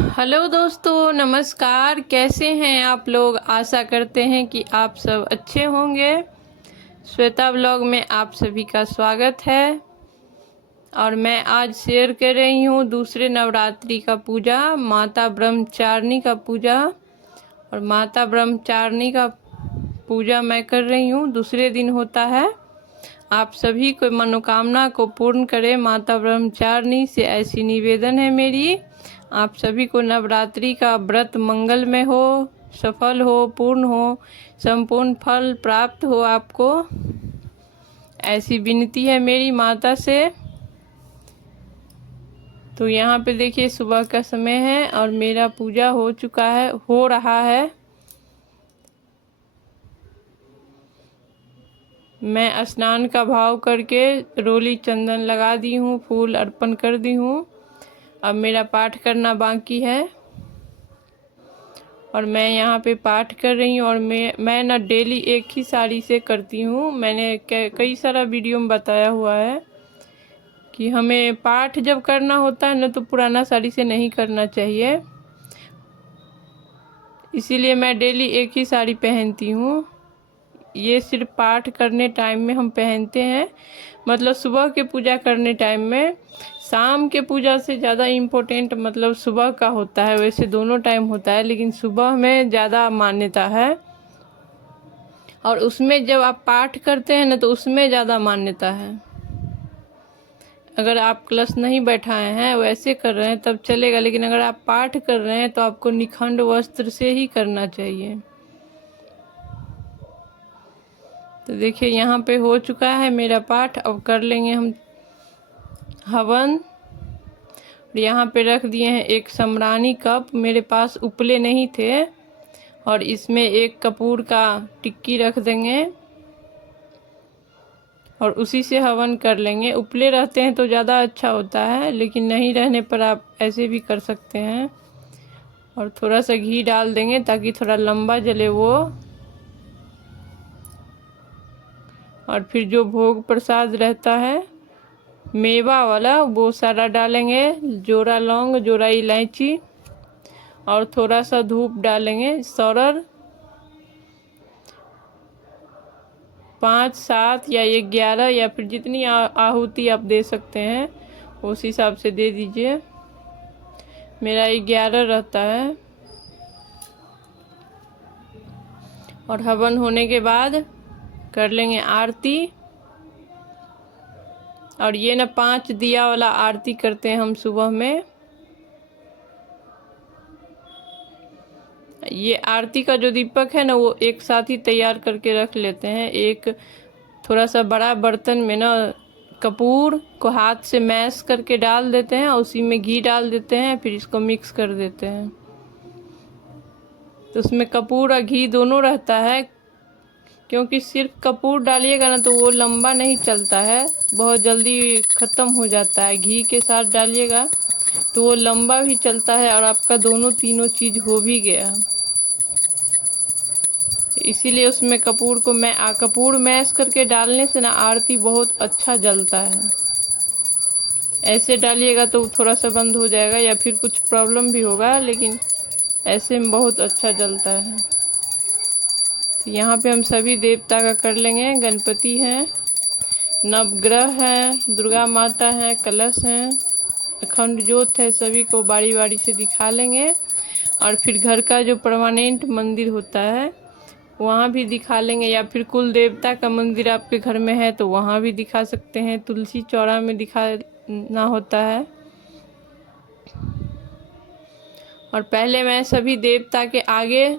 Hello दोस्तों, नमस्कार। कैसे हैं आप लोग? आशा करते हैं कि आप सब अच्छे होंगे। श्वेता ब्लॉग में आप सभी का स्वागत है। और मैं आज शेयर कर रही हूँ दूसरे नवरात्रि का पूजा, माता ब्रह्मचारिणी का पूजा। और माता ब्रह्मचारिणी का पूजा मैं कर रही हूँ, दूसरे दिन होता है। आप सभी को मनोकामना को पूर्ण करे माता ब्रह्मचारिणी से ऐसी निवेदन है मेरी। आप सभी को नवरात्रि का व्रत मंगलमय हो, सफल हो, पूर्ण हो, संपूर्ण फल प्राप्त हो आपको, ऐसी विनती है मेरी माता से। तो यहाँ पे देखिए सुबह का समय है और मेरा पूजा हो रहा है। मैं स्नान का भाव करके रोली चंदन लगा दी हूँ, फूल अर्पण कर दी हूँ। अब मेरा पाठ करना बाकी है और मैं यहाँ पे पाठ कर रही हूँ। और मैं ना डेली एक ही साड़ी से करती हूँ। मैंने कई सारा वीडियो में बताया हुआ है कि हमें पाठ जब करना होता है ना तो पुराना साड़ी से नहीं करना चाहिए। इसीलिए मैं डेली एक ही साड़ी पहनती हूँ। ये सिर्फ पाठ करने टाइम में हम पहनते हैं, मतलब सुबह के पूजा करने टाइम में। शाम के पूजा से ज़्यादा इम्पोर्टेंट मतलब सुबह का होता है। वैसे दोनों टाइम होता है लेकिन सुबह में ज़्यादा मान्यता है। और उसमें जब आप पाठ करते हैं ना तो उसमें ज़्यादा मान्यता है। अगर आप कलश नहीं बैठाए हैं, वैसे कर रहे हैं तब चलेगा, लेकिन अगर आप पाठ कर रहे हैं तो आपको निखंड वस्त्र से ही करना चाहिए। तो देखिए यहाँ पे हो चुका है मेरा पाठ। अब कर लेंगे हम हवन। यहाँ पे रख दिए हैं एक सम्रानी कप, मेरे पास उपले नहीं थे, और इसमें एक कपूर का टिक्की रख देंगे और उसी से हवन कर लेंगे। उपले रहते हैं तो ज़्यादा अच्छा होता है, लेकिन नहीं रहने पर आप ऐसे भी कर सकते हैं। और थोड़ा सा घी डाल देंगे ताकि थोड़ा लंबा जले वो। और फिर जो भोग प्रसाद रहता है मेवा वाला वो सारा डालेंगे, जोरा लौंग, जोरा इलायची, और थोड़ा सा धूप डालेंगे। सौरर 5, 7 या 11 या फिर जितनी आहुति आप दे सकते हैं उस हिसाब से दे दीजिए। मेरा 11 रहता है। और हवन होने के बाद कर लेंगे आरती। और ये ना 5 दिया वाला आरती करते हैं हम सुबह में। ये आरती का जो दीपक है ना वो एक साथ ही तैयार करके रख लेते हैं। एक थोड़ा सा बड़ा बर्तन में ना कपूर को हाथ से मैश करके डाल देते हैं, उसी में घी डाल देते हैं, फिर इसको मिक्स कर देते हैं। तो उसमें कपूर और घी दोनों रहता है, क्योंकि सिर्फ कपूर डालिएगा ना तो वो लंबा नहीं चलता है, बहुत जल्दी ख़त्म हो जाता है। घी के साथ डालिएगा तो वो लंबा भी चलता है और आपका दोनों तीनों चीज़ हो भी गया। इसीलिए उसमें कपूर मैश करके डालने से ना आरती बहुत अच्छा जलता है। ऐसे डालिएगा तो थोड़ा सा बंद हो जाएगा या फिर कुछ प्रॉब्लम भी होगा, लेकिन ऐसे में बहुत अच्छा जलता है। तो यहाँ पे हम सभी देवता का कर लेंगे। गणपति हैं, नवग्रह हैं, दुर्गा माता हैं, कलश हैं, अखंड ज्योत है, सभी को बारी बारी से दिखा लेंगे। और फिर घर का जो परमानेंट मंदिर होता है वहाँ भी दिखा लेंगे, या फिर कुल देवता का मंदिर आपके घर में है तो वहाँ भी दिखा सकते हैं। तुलसी चौरा में दिखाना होता है। और पहले मैं सभी देवता के आगे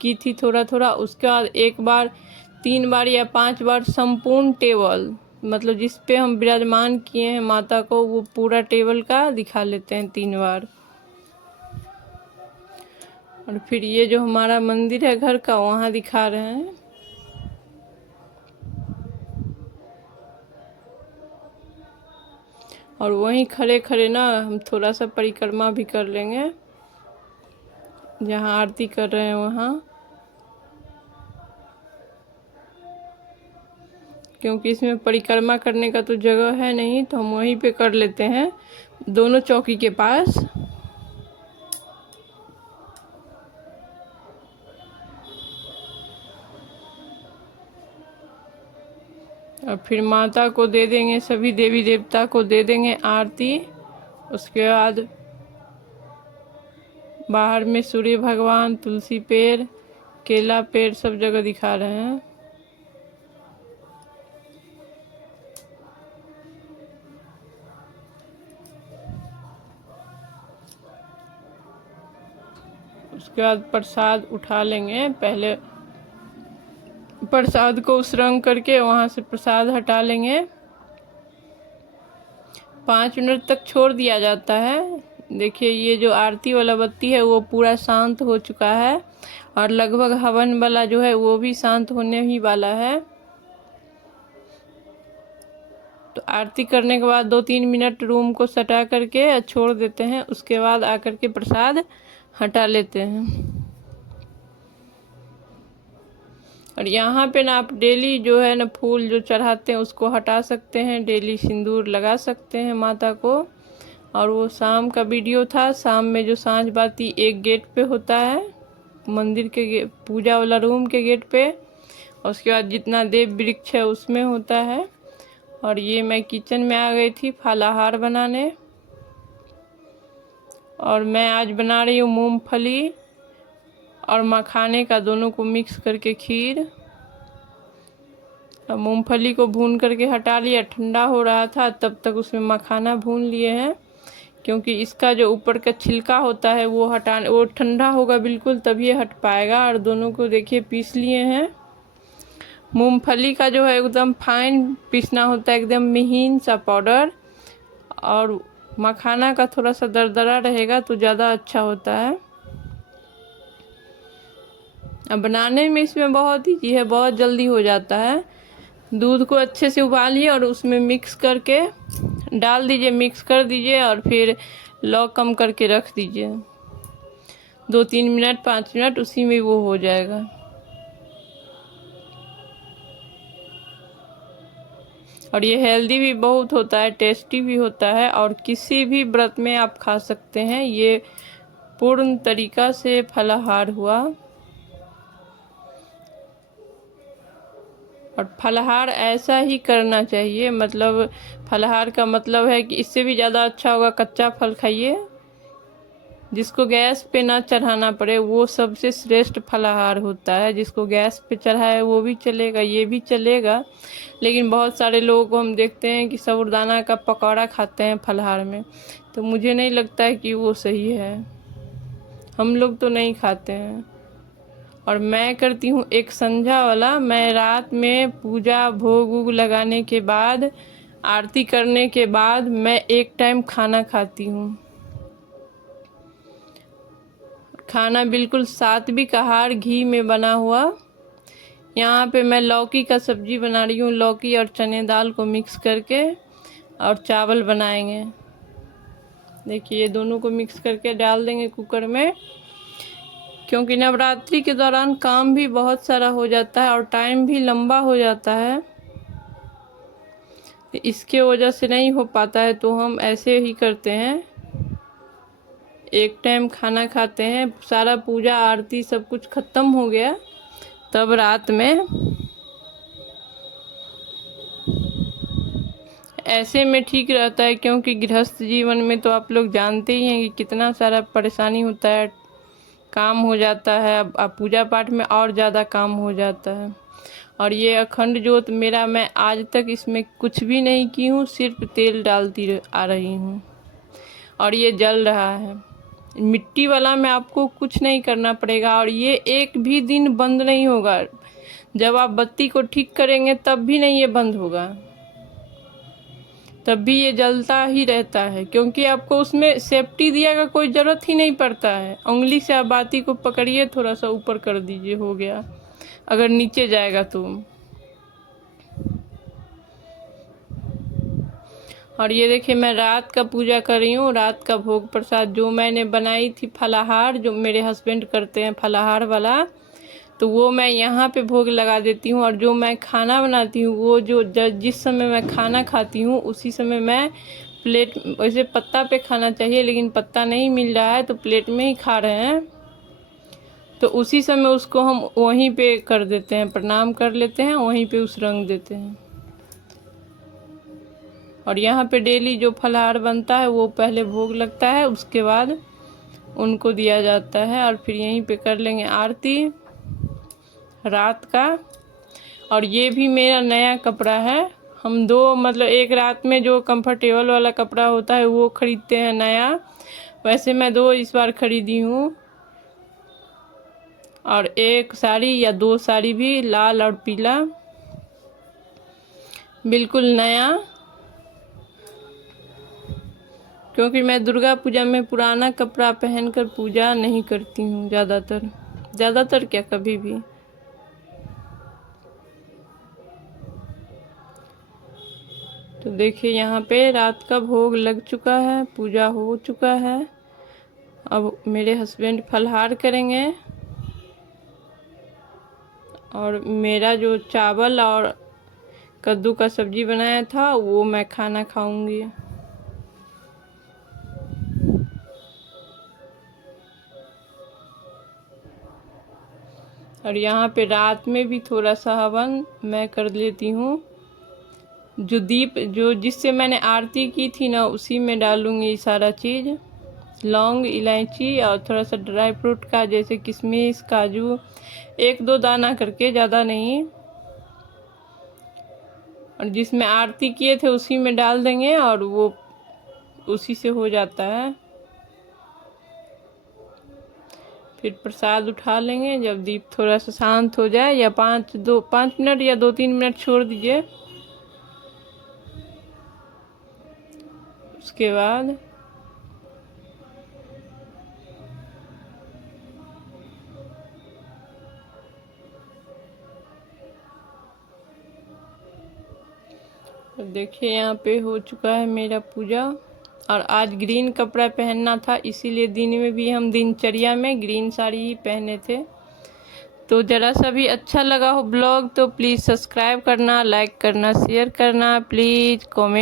की थी थोड़ा थोड़ा, उसके बाद एक बार 3 बार या 5 बार संपूर्ण टेबल, मतलब जिस पे हम विराजमान किए हैं माता को, वो पूरा टेबल का दिखा लेते हैं 3 बार। और फिर ये जो हमारा मंदिर है घर का, वहाँ दिखा रहे हैं। और वहीं खड़े खड़े ना हम थोड़ा सा परिक्रमा भी कर लेंगे, जहाँ आरती कर रहे हैं वहाँ, क्योंकि इसमें परिक्रमा करने का तो जगह है नहीं, तो हम वहीं पे कर लेते हैं दोनों चौकी के पास। और फिर माता को दे देंगे, सभी देवी देवता को दे देंगे आरती। उसके बाद बाहर में सूर्य भगवान, तुलसी पेड़, केला पेड़ सब जगह दिखा रहे हैं। उसके बाद प्रसाद उठा लेंगे। पहले प्रसाद को उस रंग करके वहाँ से प्रसाद हटा लेंगे। 5 मिनट तक छोड़ दिया जाता है। देखिए ये जो आरती वाला बत्ती है वो पूरा शांत हो चुका है और लगभग हवन वाला जो है वो भी शांत होने ही वाला है। तो आरती करने के बाद 2-3 मिनट रूम को सटा करके छोड़ देते हैं। उसके बाद आकर के प्रसाद हटा लेते हैं। और यहाँ पे ना आप डेली जो है ना फूल जो चढ़ाते हैं उसको हटा सकते हैं, डेली सिंदूर लगा सकते हैं माता को। और वो शाम का वीडियो था। शाम में जो सांझ बाती एक गेट पे होता है, मंदिर के पूजा वाला रूम के गेट पे, और उसके बाद जितना देव वृक्ष है उसमें होता है। और ये मैं किचन में आ गई थी फलाहार बनाने। और मैं आज बना रही हूँ मूंगफली और मखाने का दोनों को मिक्स करके खीर। अब मूंगफली को भून करके हटा लिया, ठंडा हो रहा था तब तक उसमें मखाना भून लिए हैं, क्योंकि इसका जो ऊपर का छिलका होता है वो ठंडा होगा बिल्कुल तभी हट पाएगा। और दोनों को देखिए पीस लिए हैं। मूंगफली का जो है एकदम फाइन पीसना होता है, एकदम महीन सा पाउडर। और मखाना का थोड़ा सा दरदरा रहेगा तो ज़्यादा अच्छा होता है। अब बनाने में इसमें बहुत ही है, बहुत जल्दी हो जाता है। दूध को अच्छे से उबालिए और उसमें मिक्स करके डाल दीजिए, मिक्स कर दीजिए और फिर लौ कम करके रख दीजिए 2-3 मिनट 5 मिनट, उसी में वो हो जाएगा। और ये हेल्दी भी बहुत होता है, टेस्टी भी होता है और किसी भी व्रत में आप खा सकते हैं। ये पूर्ण तरीका से फलाहार हुआ। और फलाहार ऐसा ही करना चाहिए, मतलब फलाहार का मतलब है कि इससे भी ज़्यादा अच्छा होगा कच्चा फल खाइए, जिसको गैस पे ना चढ़ाना पड़े, वो सबसे श्रेष्ठ फलाहार होता है। जिसको गैस पे चढ़ाए वो भी चलेगा, ये भी चलेगा, लेकिन बहुत सारे लोगों को हम देखते हैं कि साबूदाना का पकौड़ा खाते हैं फलाहार में, तो मुझे नहीं लगता है कि वो सही है। हम लोग तो नहीं खाते हैं। और मैं करती हूँ एक संझा वाला। मैं रात में पूजा भोग वोग लगाने के बाद, आरती करने के बाद मैं एक टाइम खाना खाती हूँ। खाना बिल्कुल सात्विक आहार, घी में बना हुआ। यहाँ पे मैं लौकी का सब्जी बना रही हूँ, लौकी और चने दाल को मिक्स करके, और चावल बनाएंगे। देखिए ये दोनों को मिक्स करके डाल देंगे कुकर में, क्योंकि नवरात्रि के दौरान काम भी बहुत सारा हो जाता है और टाइम भी लंबा हो जाता है, इसके वजह से नहीं हो पाता है। तो हम ऐसे ही करते हैं, एक टाइम खाना खाते हैं। सारा पूजा आरती सब कुछ ख़त्म हो गया तब रात में ऐसे में ठीक रहता है, क्योंकि गृहस्थ जीवन में तो आप लोग जानते ही हैं कि कितना सारा परेशानी होता है, काम हो जाता है। अब पूजा पाठ में और ज़्यादा काम हो जाता है। और ये अखंड ज्योत मेरा, मैं आज तक इसमें कुछ भी नहीं की हूँ, सिर्फ तेल डालती आ रही हूँ और ये जल रहा है। मिट्टी वाला में आपको कुछ नहीं करना पड़ेगा और ये एक भी दिन बंद नहीं होगा। जब आप बत्ती को ठीक करेंगे तब भी नहीं ये बंद होगा, तब भी ये जलता ही रहता है, क्योंकि आपको उसमें सेफ्टी दिया का कोई ज़रूरत ही नहीं पड़ता है। उंगली से आप बाती को पकड़िए, थोड़ा सा ऊपर कर दीजिए, हो गया। अगर नीचे जाएगा तो। और ये देखिए मैं रात का पूजा कर रही हूँ, रात का भोग प्रसाद जो मैंने बनाई थी फलाहार, जो मेरे हस्बैंड करते हैं फलाहार वाला, तो वो मैं यहाँ पे भोग लगा देती हूँ। और जो मैं खाना बनाती हूँ वो जिस समय मैं खाना खाती हूँ उसी समय मैं प्लेट, वैसे पत्ता पे खाना चाहिए लेकिन पत्ता नहीं मिल रहा है तो प्लेट में ही खा रहे हैं, तो उसी समय उसको हम वहीं पे कर देते हैं, प्रणाम कर लेते हैं, वहीं पे उस रंग देते हैं। और यहाँ पे डेली जो फलाहार बनता है वो पहले भोग लगता है, उसके बाद उनको दिया जाता है। और फिर यहीं पे कर लेंगे आरती रात का। और ये भी मेरा नया कपड़ा है। हम दो मतलब एक रात में जो कंफर्टेबल वाला कपड़ा होता है वो खरीदते हैं नया, वैसे मैं 2 इस बार खरीदी हूँ। और एक साड़ी या 2 साड़ी भी, लाल और पीला, बिल्कुल नया। क्योंकि मैं दुर्गा पूजा में पुराना कपड़ा पहनकर पूजा नहीं करती हूँ ज़्यादातर क्या, कभी भी। तो देखिए यहाँ पे रात का भोग लग चुका है, पूजा हो चुका है। अब मेरे हस्बैंड फलाहार करेंगे और मेरा जो चावल और कद्दू का सब्जी बनाया था वो मैं खाना खाऊंगी। और यहाँ पे रात में भी थोड़ा सा हवन मैं कर लेती हूँ। जो दीप जो जिससे मैंने आरती की थी ना, उसी में डालूंगी सारा चीज़, लौंग, इलायची और थोड़ा सा ड्राई फ्रूट का, जैसे किशमिश, काजू, 1-2 दाना करके, ज़्यादा नहीं। और जिसमें आरती किए थे उसी में डाल देंगे और वो उसी से हो जाता है। फिर प्रसाद उठा लेंगे जब दीप थोड़ा सा शांत हो जाए, या 5 मिनट या 2-3 मिनट छोड़ दीजिए। उसके बाद देखिए यहाँ पे हो चुका है मेरा पूजा। और आज ग्रीन कपड़ा पहनना था, इसीलिए दिन में भी हम दिनचर्या में ग्रीन साड़ी ही पहने थे। तो ज़रा सा भी अच्छा लगा हो ब्लॉग तो प्लीज़ सब्सक्राइब करना, लाइक करना, शेयर करना, प्लीज़ कमेंट